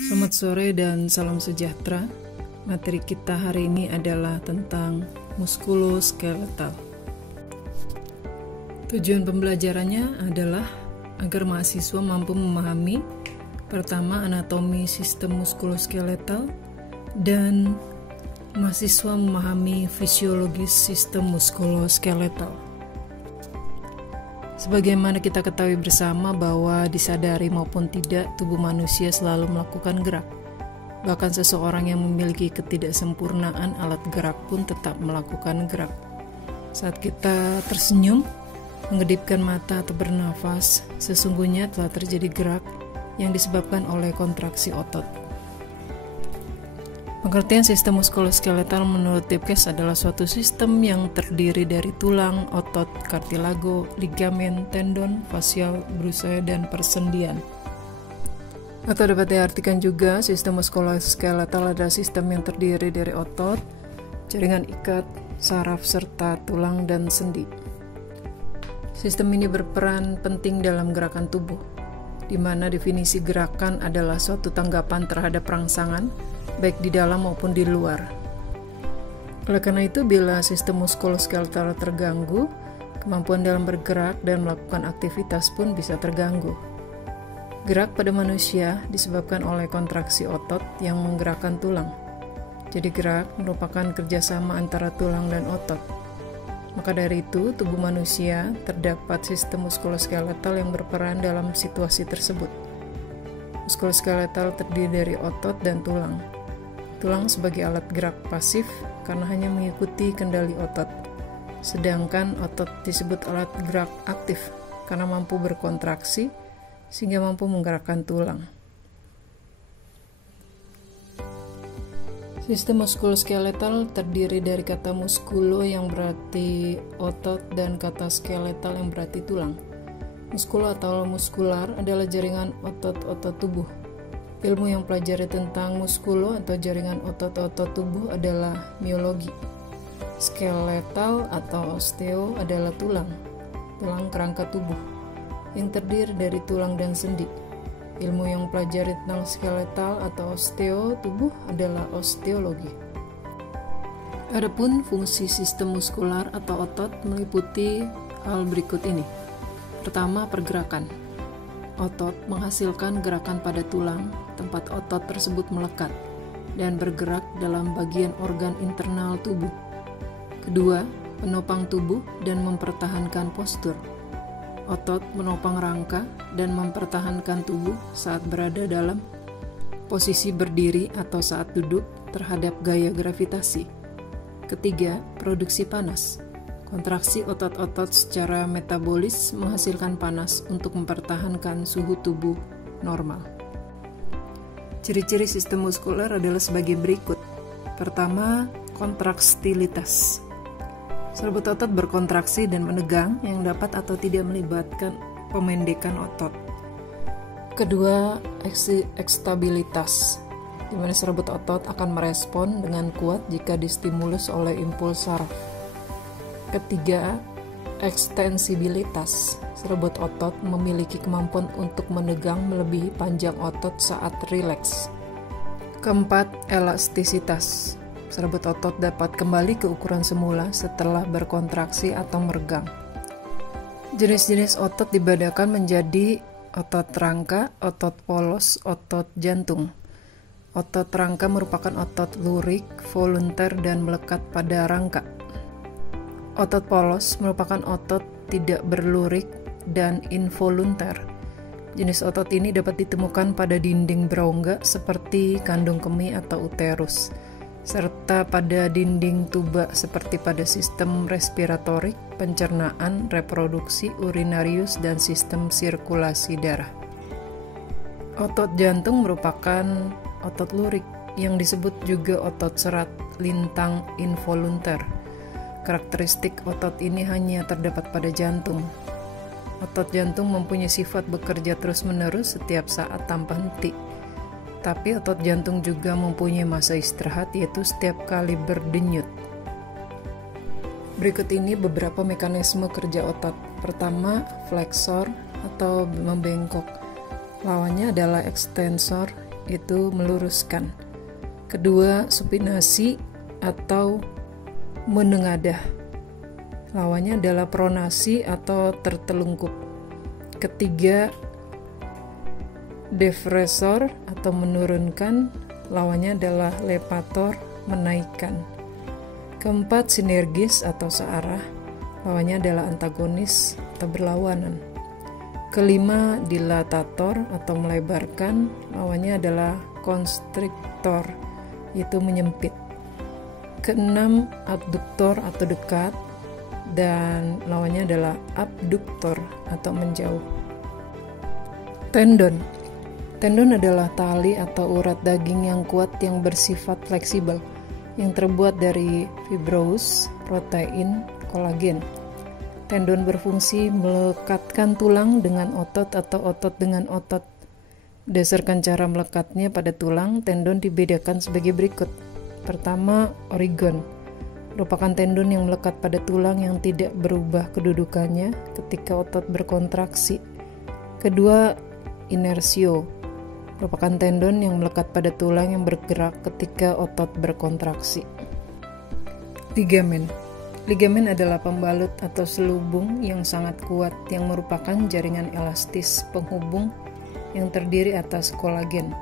Selamat sore dan salam sejahtera. Materi kita hari ini adalah tentang muskuloskeletal. Tujuan pembelajarannya adalah agar mahasiswa mampu memahami pertama anatomi sistem muskuloskeletal dan mahasiswa memahami fisiologis sistem muskuloskeletal. Sebagaimana kita ketahui bersama bahwa disadari maupun tidak, tubuh manusia selalu melakukan gerak. Bahkan seseorang yang memiliki ketidaksempurnaan alat gerak pun tetap melakukan gerak. Saat kita tersenyum, mengedipkan mata atau bernafas, sesungguhnya telah terjadi gerak yang disebabkan oleh kontraksi otot. Pengertian sistem muskuloskeletal menurut Debkes adalah suatu sistem yang terdiri dari tulang, otot, kartilago, ligamen, tendon, fasial, brusa, dan persendian. Atau dapat diartikan juga, sistem muskuloskeletal adalah sistem yang terdiri dari otot, jaringan ikat, saraf, serta tulang dan sendi. Sistem ini berperan penting dalam gerakan tubuh, di mana definisi gerakan adalah suatu tanggapan terhadap rangsangan, baik di dalam maupun di luar. Oleh karena itu, bila sistem muskuloskeletal terganggu, kemampuan dalam bergerak dan melakukan aktivitas pun bisa terganggu. Gerak pada manusia disebabkan oleh kontraksi otot yang menggerakkan tulang. Jadi gerak merupakan kerjasama antara tulang dan otot. Maka dari itu, tubuh manusia terdapat sistem muskuloskeletal yang berperan dalam situasi tersebut. Muskuloskeletal terdiri dari otot dan tulang. Tulang sebagai alat gerak pasif karena hanya mengikuti kendali otot, sedangkan otot disebut alat gerak aktif karena mampu berkontraksi sehingga mampu menggerakkan tulang. Sistem muskuloskeletal terdiri dari kata muskulo yang berarti otot dan kata skeletal yang berarti tulang. Muskulo atau muskular adalah jaringan otot-otot tubuh. Ilmu yang pelajari tentang muskulo atau jaringan otot-otot tubuh adalah miologi. Skeletal atau osteo adalah tulang kerangka tubuh, yang terdiri dari tulang dan sendi. Ilmu yang pelajari tentang skeletal atau osteo tubuh adalah osteologi. Adapun fungsi sistem muskular atau otot meliputi hal berikut ini. Pertama, pergerakan. Otot menghasilkan gerakan pada tulang, tempat otot tersebut melekat, dan bergerak dalam bagian organ internal tubuh. Kedua, penopang tubuh dan mempertahankan postur. Otot menopang rangka dan mempertahankan tubuh saat berada dalam posisi berdiri atau saat duduk terhadap gaya gravitasi. Ketiga, produksi panas. Kontraksi otot-otot secara metabolis menghasilkan panas untuk mempertahankan suhu tubuh normal. Ciri-ciri sistem muskuler adalah sebagai berikut. Pertama, kontraktilitas. Serbut otot berkontraksi dan menegang yang dapat atau tidak melibatkan pemendekan otot. Kedua, ekstabilitas, di mana serbut otot akan merespon dengan kuat jika distimulus oleh impuls saraf. Ketiga, ekstensibilitas. Serbut otot memiliki kemampuan untuk menegang melebihi panjang otot saat rileks. Keempat, elastisitas. Serbut otot dapat kembali ke ukuran semula setelah berkontraksi atau meregang. Jenis-jenis otot dibedakan menjadi otot rangka, otot polos, otot jantung. Otot rangka merupakan otot lurik, volunter, dan melekat pada rangka. Otot polos merupakan otot tidak berlurik dan involunter. Jenis otot ini dapat ditemukan pada dinding berongga seperti kandung kemih atau uterus, serta pada dinding tuba seperti pada sistem respiratorik, pencernaan, reproduksi, urinarius, dan sistem sirkulasi darah. Otot jantung merupakan otot lurik yang disebut juga otot serat lintang involunter. Karakteristik otot ini hanya terdapat pada jantung. Otot jantung mempunyai sifat bekerja terus-menerus setiap saat tanpa henti. Tapi otot jantung juga mempunyai masa istirahat, yaitu setiap kali berdenyut. Berikut ini beberapa mekanisme kerja otot. Pertama, fleksor atau membengkok. Lawannya adalah ekstensor yaitu meluruskan. Kedua, supinasi atau menengadah. Lawannya adalah pronasi atau tertelungkup. Ketiga, depressor atau menurunkan. Lawannya adalah levator, menaikkan. Keempat, sinergis atau searah. Lawannya adalah antagonis atau berlawanan. Kelima, dilatator atau melebarkan. Lawannya adalah constrictor, yaitu menyempit. Keenam, adduktor atau dekat, dan lawannya adalah abduktor atau menjauh. Tendon. Tendon adalah tali atau urat daging yang kuat yang bersifat fleksibel, yang terbuat dari fibrous, protein, kolagen. Tendon berfungsi melekatkan tulang dengan otot atau otot dengan otot. Berdasarkan cara melekatnya pada tulang, tendon dibedakan sebagai berikut. Pertama, origon. Merupakan tendon yang melekat pada tulang yang tidak berubah kedudukannya ketika otot berkontraksi. Kedua, inersio. Merupakan tendon yang melekat pada tulang yang bergerak ketika otot berkontraksi. Ligamen. Ligamen adalah pembalut atau selubung yang sangat kuat yang merupakan jaringan elastis penghubung yang terdiri atas kolagen.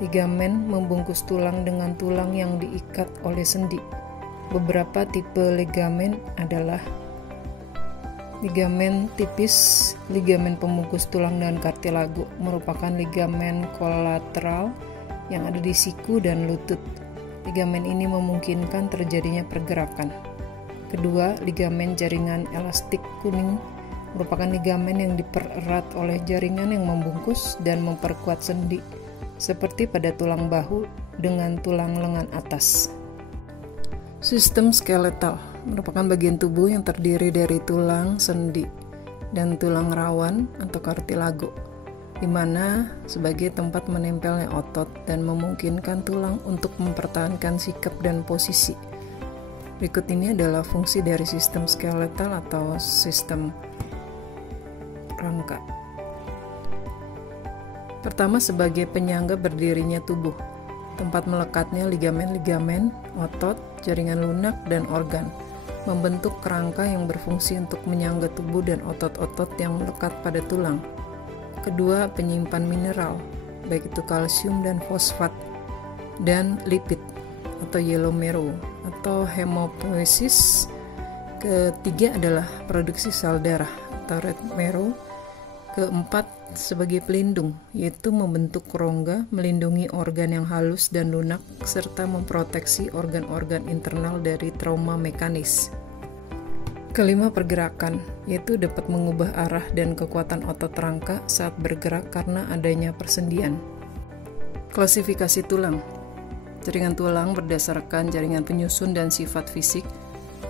Ligamen membungkus tulang dengan tulang yang diikat oleh sendi. Beberapa tipe ligamen adalah ligamen tipis, ligamen pembungkus tulang dan kartilago, merupakan ligamen kolateral yang ada di siku dan lutut. Ligamen ini memungkinkan terjadinya pergerakan. Kedua, ligamen jaringan elastik kuning, merupakan ligamen yang dipererat oleh jaringan yang membungkus dan memperkuat sendi, seperti pada tulang bahu dengan tulang lengan atas. Sistem skeletal merupakan bagian tubuh yang terdiri dari tulang, sendi, dan tulang rawan atau kartilago, di mana sebagai tempat menempelnya otot dan memungkinkan tulang untuk mempertahankan sikap dan posisi. Berikut ini adalah fungsi dari sistem skeletal atau sistem rangka. Pertama, sebagai penyangga berdirinya tubuh, tempat melekatnya ligamen-ligamen, otot, jaringan lunak, dan organ, membentuk kerangka yang berfungsi untuk menyangga tubuh dan otot-otot yang melekat pada tulang. Kedua, penyimpan mineral, baik itu kalsium dan fosfat, dan lipid atau yellow marrow atau hemopoiesis. Ketiga adalah produksi sel darah atau red marrow. Keempat, sebagai pelindung, yaitu membentuk rongga, melindungi organ yang halus dan lunak, serta memproteksi organ-organ internal dari trauma mekanis. Kelima, pergerakan, yaitu dapat mengubah arah dan kekuatan otot rangka saat bergerak karena adanya persendian. Klasifikasi tulang. Jaringan tulang berdasarkan jaringan penyusun dan sifat fisik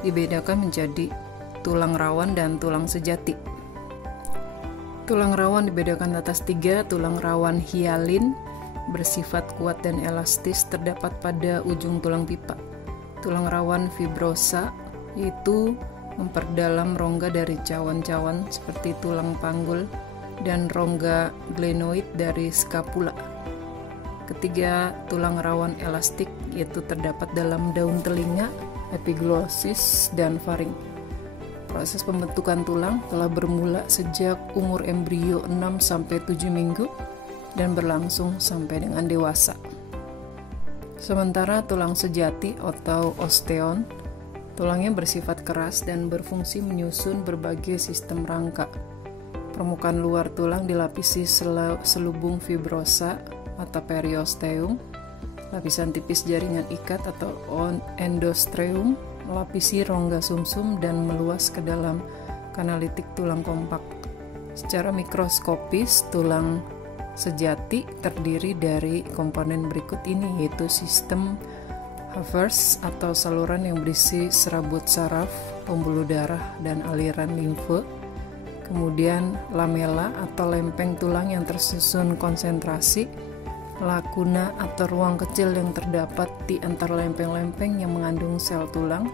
dibedakan menjadi tulang rawan dan tulang sejati. Tulang rawan dibedakan atas 3. Tulang rawan hialin bersifat kuat dan elastis terdapat pada ujung tulang pipa. Tulang rawan fibrosa yaitu memperdalam rongga dari cawan-cawan seperti tulang panggul dan rongga glenoid dari skapula. Ketiga, tulang rawan elastik yaitu terdapat dalam daun telinga, epiglottis, dan faring. Proses pembentukan tulang telah bermula sejak umur embrio 6-7 minggu dan berlangsung sampai dengan dewasa. Sementara tulang sejati atau osteon, tulangnya bersifat keras dan berfungsi menyusun berbagai sistem rangka. Permukaan luar tulang dilapisi selubung fibrosa atau periosteum, lapisan tipis jaringan ikat atau endosteum, melapisi rongga sumsum dan meluas ke dalam kanalitik tulang kompak. Secara mikroskopis, tulang sejati terdiri dari komponen berikut ini, yaitu sistem Havers atau saluran yang berisi serabut saraf, pembuluh darah, dan aliran limfe. Kemudian lamela atau lempeng tulang yang tersusun konsentrasi, lakuna atau ruang kecil yang terdapat di antara lempeng-lempeng yang mengandung sel tulang,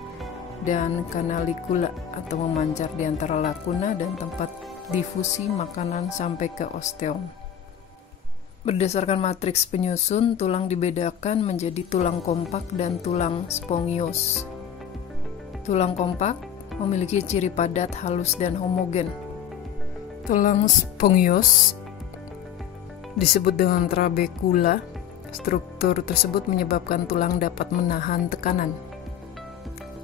dan kanalikula atau memancar di antara lakuna dan tempat difusi makanan sampai ke osteon. Berdasarkan matriks penyusun, tulang dibedakan menjadi tulang kompak dan tulang spongios. Tulang kompak memiliki ciri padat, halus, dan homogen. Tulang spongios disebut dengan trabekula. Struktur tersebut menyebabkan tulang dapat menahan tekanan.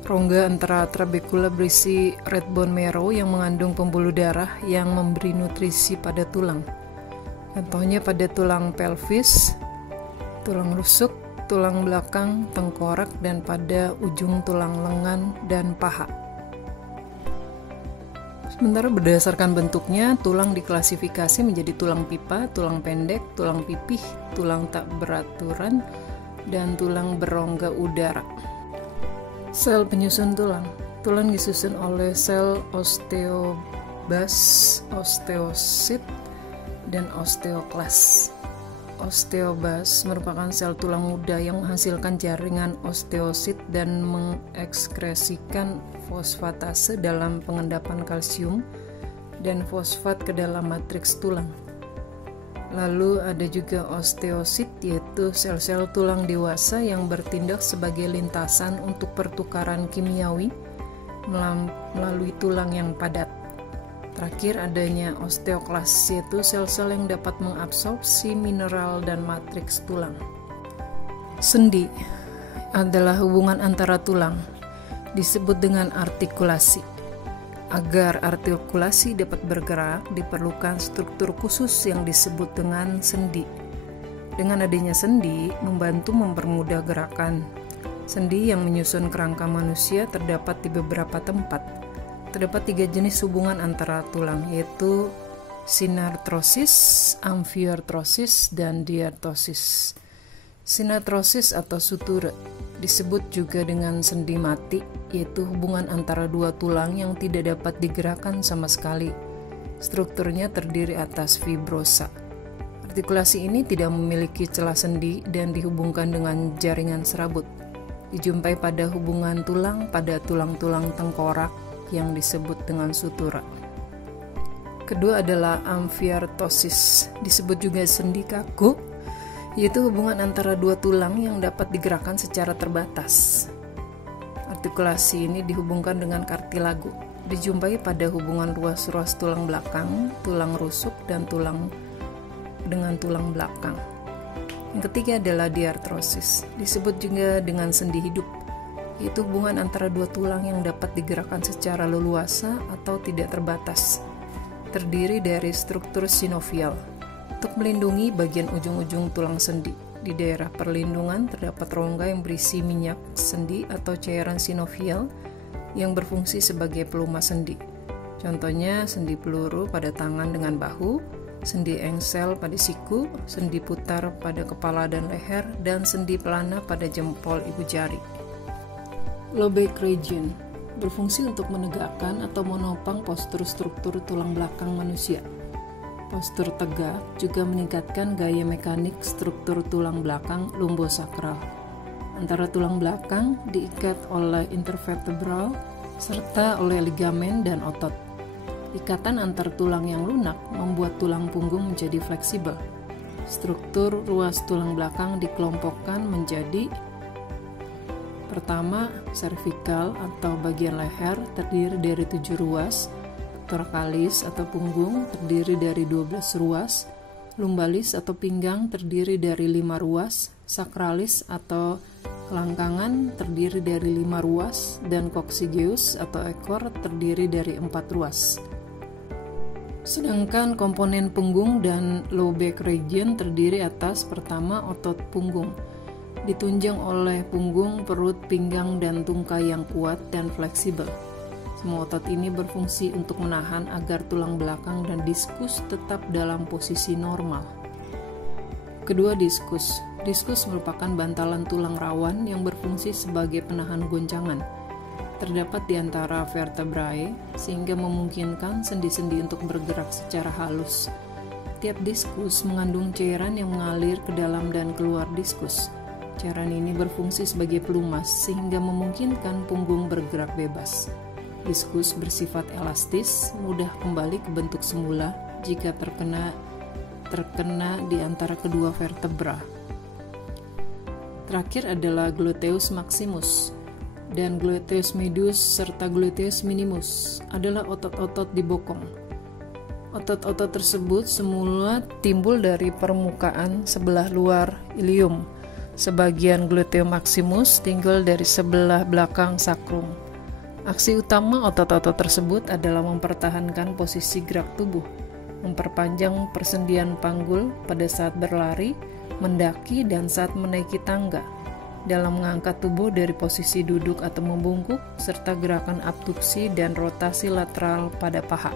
Rongga antara trabekula berisi red bone marrow yang mengandung pembuluh darah yang memberi nutrisi pada tulang. Contohnya pada tulang pelvis, tulang rusuk, tulang belakang, tengkorak, dan pada ujung tulang lengan dan paha. Sementara berdasarkan bentuknya, tulang diklasifikasi menjadi tulang pipa, tulang pendek, tulang pipih, tulang tak beraturan, dan tulang berongga udara. Sel penyusun tulang. Tulang disusun oleh sel osteobas, osteosit, dan osteoklas. Osteobas merupakan sel tulang muda yang menghasilkan jaringan osteosit dan mengekskresikan fosfatase dalam pengendapan kalsium dan fosfat ke dalam matriks tulang. Lalu ada juga osteosit, yaitu sel-sel tulang dewasa yang bertindak sebagai lintasan untuk pertukaran kimiawi melalui tulang yang padat. Terakhir adanya osteoklas, yaitu sel-sel yang dapat mengabsorpsi mineral dan matriks tulang. Sendi adalah hubungan antara tulang, disebut dengan artikulasi. Agar artikulasi dapat bergerak, diperlukan struktur khusus yang disebut dengan sendi. Dengan adanya sendi, membantu mempermudah gerakan. Sendi yang menyusun kerangka manusia terdapat di beberapa tempat. Terdapat 3 jenis hubungan antara tulang, yaitu sinartrosis, amfiartrosis, dan diartrosis. Sinartrosis atau sutura disebut juga dengan sendi mati, yaitu hubungan antara dua tulang yang tidak dapat digerakkan sama sekali. Strukturnya terdiri atas fibrosa. Artikulasi ini tidak memiliki celah sendi dan dihubungkan dengan jaringan serabut. Dijumpai pada hubungan tulang pada tulang-tulang tengkorak yang disebut dengan sutura. Kedua adalah amfiartosis, disebut juga sendi kaku, yaitu hubungan antara dua tulang yang dapat digerakkan secara terbatas. Artikulasi ini dihubungkan dengan kartilago, dijumpai pada hubungan ruas-ruas tulang belakang, tulang rusuk, dan tulang belakang. Yang ketiga adalah diartrosis, disebut juga dengan sendi hidup, yaitu hubungan antara dua tulang yang dapat digerakkan secara leluasa atau tidak terbatas. Terdiri dari struktur sinovial untuk melindungi bagian ujung-ujung tulang sendi. Di daerah perlindungan terdapat rongga yang berisi minyak sendi atau cairan sinovial yang berfungsi sebagai pelumas sendi. Contohnya sendi peluru pada tangan dengan bahu, sendi engsel pada siku, sendi putar pada kepala dan leher, dan sendi pelana pada jempol ibu jari. Low back region berfungsi untuk menegakkan atau menopang postur struktur tulang belakang manusia. Postur tegak juga meningkatkan gaya mekanik struktur tulang belakang lumbosakral. Antara tulang belakang diikat oleh intervertebral serta oleh ligamen dan otot. Ikatan antar tulang yang lunak membuat tulang punggung menjadi fleksibel. Struktur ruas tulang belakang dikelompokkan menjadi: pertama, servikal atau bagian leher terdiri dari 7 ruas, thoracalis atau punggung terdiri dari 12 ruas, lumbalis atau pinggang terdiri dari 5 ruas, sakralis atau kelangkangan terdiri dari 5 ruas, dan coccygeus atau ekor terdiri dari 4 ruas. Sedangkan komponen punggung dan low back region terdiri atas: pertama, otot punggung, ditunjang oleh punggung, perut, pinggang, dan tungkai yang kuat dan fleksibel. Semua otot ini berfungsi untuk menahan agar tulang belakang dan diskus tetap dalam posisi normal. Kedua, diskus. Diskus merupakan bantalan tulang rawan yang berfungsi sebagai penahan goncangan. Terdapat di antara vertebrae, sehingga memungkinkan sendi-sendi untuk bergerak secara halus. Tiap diskus mengandung cairan yang mengalir ke dalam dan keluar diskus. Cairan ini berfungsi sebagai pelumas sehingga memungkinkan punggung bergerak bebas. Diskus bersifat elastis, mudah kembali ke bentuk semula jika terkena terkena di antara kedua vertebra. Terakhir adalah gluteus maximus, dan gluteus medius serta gluteus minimus adalah otot-otot di bokong. Otot-otot tersebut semula timbul dari permukaan sebelah luar ilium. Sebagian gluteus maximus tinggal dari sebelah belakang sakrum. Aksi utama otot-otot tersebut adalah mempertahankan posisi gerak tubuh, memperpanjang persendian panggul pada saat berlari, mendaki, dan saat menaiki tangga, dalam mengangkat tubuh dari posisi duduk atau membungkuk, serta gerakan abduksi dan rotasi lateral pada paha.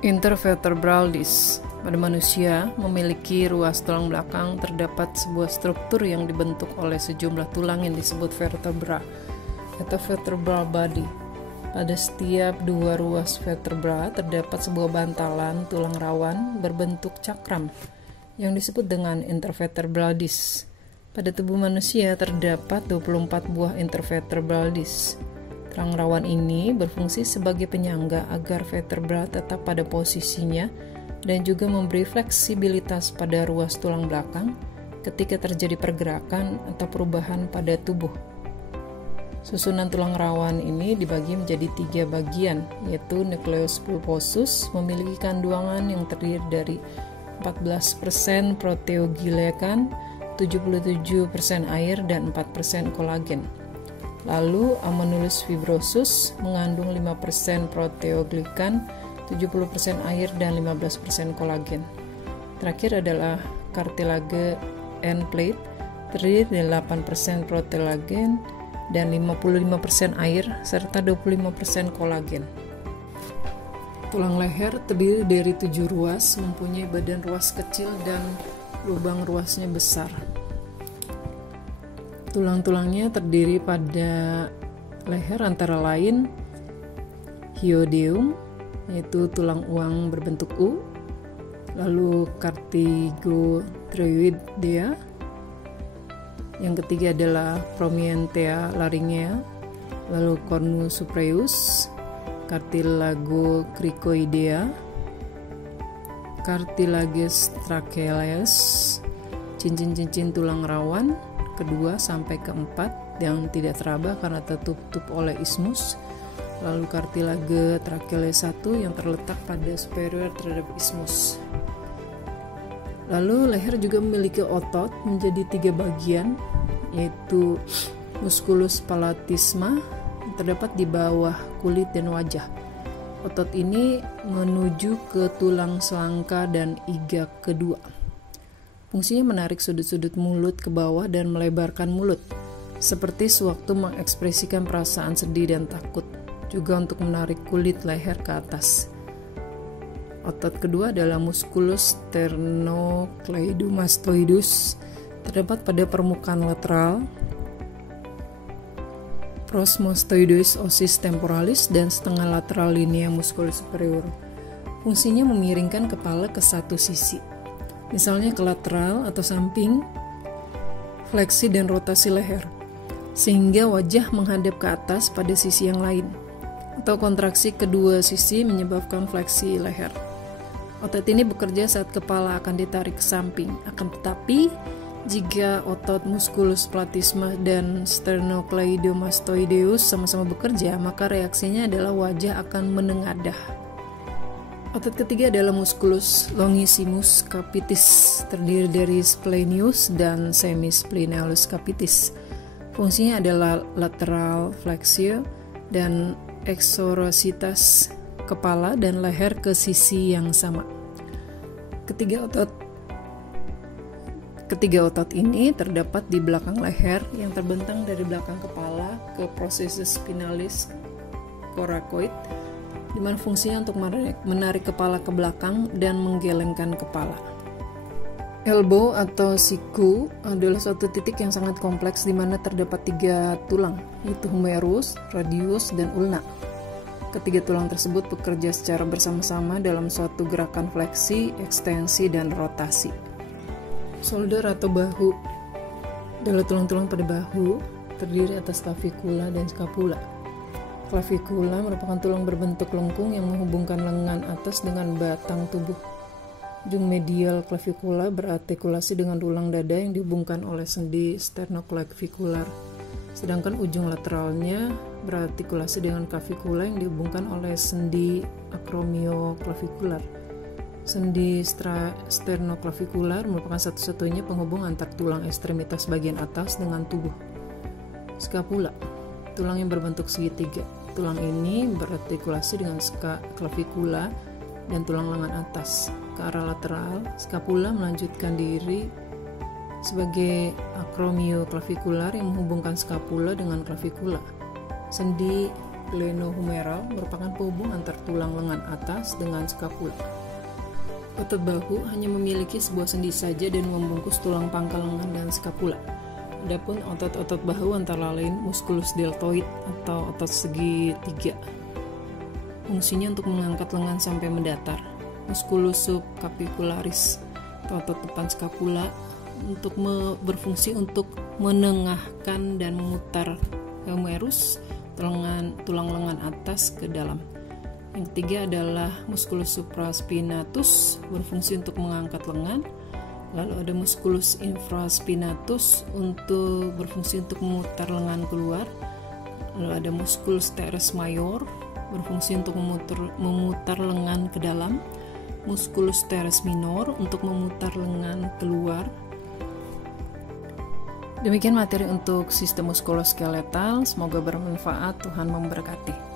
Intervertebral disc pada manusia memiliki ruas tulang belakang. Terdapat sebuah struktur yang dibentuk oleh sejumlah tulang yang disebut vertebra atau vertebral body. Pada setiap dua ruas vertebra terdapat sebuah bantalan tulang rawan berbentuk cakram yang disebut dengan intervertebral disc. Pada tubuh manusia terdapat 24 buah intervertebral disc. Tulang rawan ini berfungsi sebagai penyangga agar vertebra tetap pada posisinya dan juga memberi fleksibilitas pada ruas tulang belakang ketika terjadi pergerakan atau perubahan pada tubuh. Susunan tulang rawan ini dibagi menjadi 3 bagian, yaitu nucleus pulposus memiliki kandungan yang terdiri dari 14% proteoglikan, 77% air, dan 4% kolagen. Lalu amanulus fibrosus mengandung 5% proteoglikan, 70% air, dan 15% kolagen. Terakhir adalah cartilage end plate, terdiri dari 8% proteoglikan dan 55% air, serta 25% kolagen. Tulang leher terdiri dari 7 ruas, mempunyai badan ruas kecil dan lubang ruasnya besar. Tulang-tulangnya terdiri pada leher antara lain hyoideum, yaitu tulang uang berbentuk U, lalu cartigotryoidea, yang ketiga adalah prominentia laryngea, lalu cornus supraeus, cartilagocricoidea, cartilages tracheales, cincin-cincin tulang rawan kedua sampai keempat yang tidak teraba karena tertutup oleh ismus, lalu cartilage tracheales 1 yang terletak pada superior terhadap ismus. Lalu leher juga memiliki otot menjadi 3 bagian, yaitu musculus palatisma yang terdapat di bawah kulit dan wajah. Otot ini menuju ke tulang selangka dan iga kedua. Fungsinya menarik sudut-sudut mulut ke bawah dan melebarkan mulut, seperti sewaktu mengekspresikan perasaan sedih dan takut, juga untuk menarik kulit leher ke atas. Otot kedua adalah musculus sternocleidomastoidus, terdapat pada permukaan lateral, prosmastoidus ossis temporalis, dan setengah lateral linea musculus superior. Fungsinya memiringkan kepala ke satu sisi, misalnya ke lateral atau samping, fleksi dan rotasi leher, sehingga wajah menghadap ke atas pada sisi yang lain, atau kontraksi kedua sisi menyebabkan fleksi leher. Otot ini bekerja saat kepala akan ditarik ke samping, akan tetapi jika otot musculus palatisma dan sternocleidomastoideus sama-sama bekerja, maka reaksinya adalah wajah akan menengadah. Otot ketiga adalah musculus longissimus capitis, terdiri dari splenius dan semispinalis capitis. Fungsinya adalah lateral flexio dan exorositas kepala dan leher ke sisi yang sama. Ketiga otot ini terdapat di belakang leher yang terbentang dari belakang kepala ke processus spinalis coracoid, di mana fungsinya untuk menarik kepala ke belakang dan menggelengkan kepala. Elbow atau siku adalah suatu titik yang sangat kompleks di mana terdapat 3 tulang, yaitu humerus, radius, dan ulna. Ketiga tulang tersebut bekerja secara bersama-sama dalam suatu gerakan fleksi, ekstensi, dan rotasi. Shoulder atau bahu adalah tulang-tulang pada bahu, terdiri atas clavicula dan scapula. Clavicula merupakan tulang berbentuk lengkung yang menghubungkan lengan atas dengan batang tubuh. Ujung medial clavicula berartikulasi dengan tulang dada yang dihubungkan oleh sendi sternoclavikular. Sedangkan ujung lateralnya berartikulasi dengan clavicula yang dihubungkan oleh sendi acromioclavicular. Sendi sternoclavikular merupakan satu-satunya penghubung antar tulang ekstremitas bagian atas dengan tubuh. Scapula, tulang yang berbentuk segitiga. Tulang ini berartikulasi dengan clavicula dan tulang lengan atas. Ke arah lateral, scapula melanjutkan diri sebagai acromioclavicular yang menghubungkan scapula dengan clavicula. Sendi glenohumeral merupakan penghubung antar tulang lengan atas dengan scapula. Otot bahu hanya memiliki sebuah sendi saja dan membungkus tulang pangkal lengan dan scapula. Adapun otot-otot bahu antara lain musculus deltoid atau otot segitiga. Fungsinya untuk mengangkat lengan sampai mendatar. Musculus subcapitularis atau otot depan scapula untuk berfungsi untuk menengahkan dan memutar humerus tulang lengan atas ke dalam. Yang ketiga adalah musculus supraspinatus berfungsi untuk mengangkat lengan. Lalu ada musculus infraspinatus untuk berfungsi untuk memutar lengan keluar. Lalu ada musculus teres major berfungsi untuk memutar lengan ke dalam. Musculus teres minor untuk memutar lengan keluar. Demikian materi untuk sistem muskuloskeletal. Semoga bermanfaat. Tuhan memberkati.